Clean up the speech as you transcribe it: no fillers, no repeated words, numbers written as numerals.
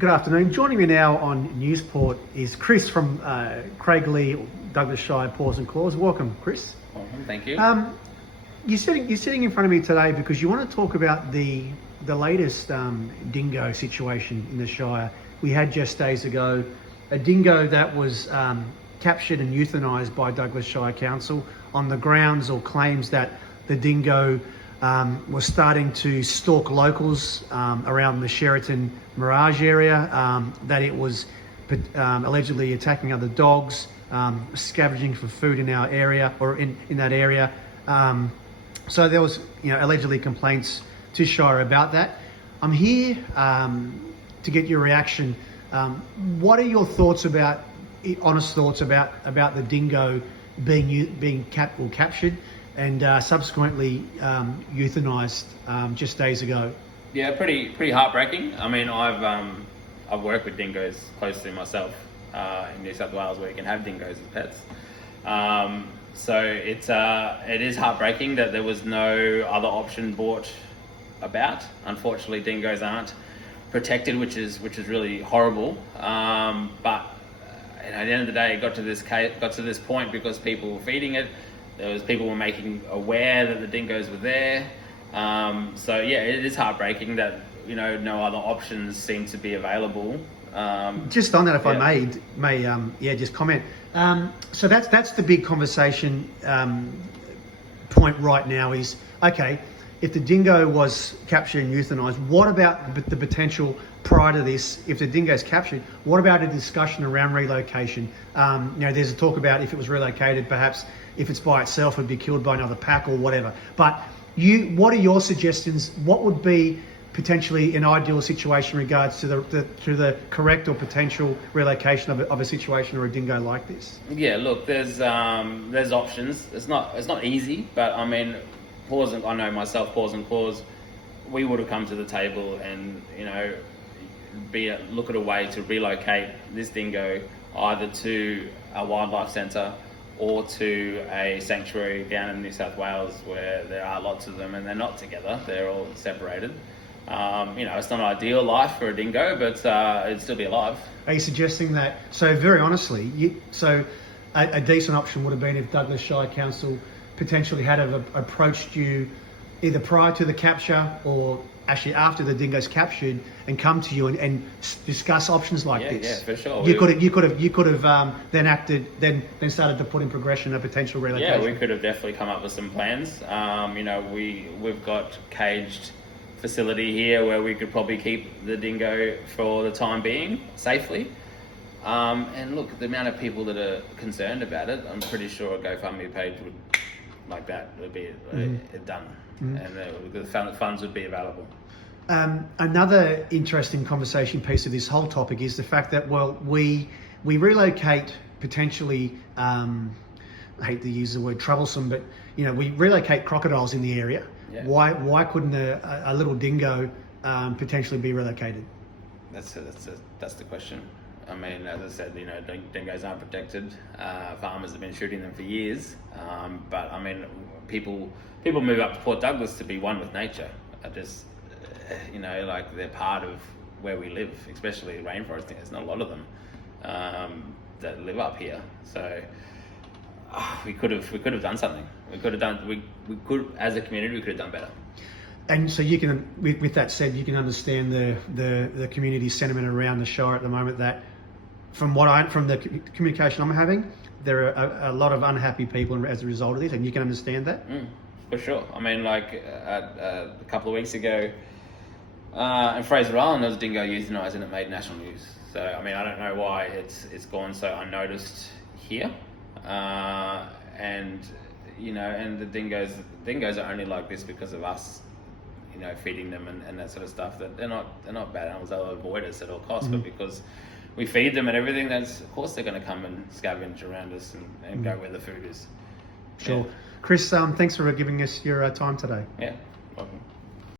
Good afternoon. Joining me now on Newsport is Chris from Craiglee, Douglas Shire, Paws and Claws. Welcome, Chris. Welcome, thank you. You're sitting in front of me today because you want to talk about the latest dingo situation in the Shire. We had just days ago a dingo that was captured and euthanised by Douglas Shire Council on the grounds or claims that the dingo was starting to stalk locals around the Sheraton Mirage area, that it was allegedly attacking other dogs, scavenging for food in our area or in that area. So there was, allegedly complaints to Shire about that. I'm here to get your reaction. What are your thoughts about, honest thoughts about the dingo being captured and subsequently euthanised just days ago? Yeah, pretty heartbreaking. I mean, I've worked with dingoes closely myself in New South Wales, where you can have dingoes as pets. So it is heartbreaking that there was no other option brought about. Unfortunately, dingoes aren't protected, which is really horrible. But at the end of the day, it got to this point because people were feeding it. People were making aware that the dingoes were there. So yeah, it is heartbreaking that no other options seem to be available. Just on that, if I may just comment. So that's the big conversation point right now is, okay, if the dingo was captured and euthanised, what about the potential prior to this? If the dingo is captured, what about a discussion around relocation? There's a talk about if it was relocated, perhaps if it's by itself, it'd be killed by another pack or whatever. But what are your suggestions? What would be potentially an ideal situation in regards to the correct or potential relocation of a situation or a dingo like this? Yeah, look, there's options. It's not easy, but I mean, I know myself, Paws and Claws, we would have come to the table and look at a way to relocate this dingo either to a wildlife centre or to a sanctuary down in New South Wales where there are lots of them and they're not together, they're all separated. It's not an ideal life for a dingo, but it'd still be alive. Are you suggesting that, so very honestly, a decent option would have been if Douglas Shire Council potentially had approached you either prior to the capture or actually after the dingo's captured and come to you and discuss options like this? Yeah, for sure. You could have then started to put in progression a potential relocation. Yeah, we could have definitely come up with some plans. We've got caged facility here where we could probably keep the dingo for the time being safely. And look, the amount of people that are concerned about it, I'm pretty sure a GoFundMe page would be done, and the funds would be available. Another interesting conversation piece of this whole topic is the fact that, we relocate potentially, I hate to use the word troublesome, but we relocate crocodiles in the area. Yeah. Why couldn't a little dingo potentially be relocated? That's the question. I mean, as I said, dingoes aren't protected. Farmers have been shooting them for years. But I mean, people move up to Port Douglas to be one with nature. They're part of where we live, especially the rainforest. There's not a lot of them that live up here. So we could have done something. We could as a community, we could have done better. And so you can, with that said, you can understand the community sentiment around the Shire at the moment that, from the communication I'm having, there are a lot of unhappy people as a result of this, and you can understand that. For sure. I mean, a couple of weeks ago, in Fraser Island, there was dingo euthanised and it made national news. So I mean, I don't know why it's gone so unnoticed here. And the dingoes are only like this because of us, feeding them and that sort of stuff. That they're not bad animals. They'll avoid us at all costs, but because we feed them and everything, of course they're going to come and scavenge around us and go where the food is. Sure. Yeah. Chris, thanks for giving us your time today. Yeah, welcome.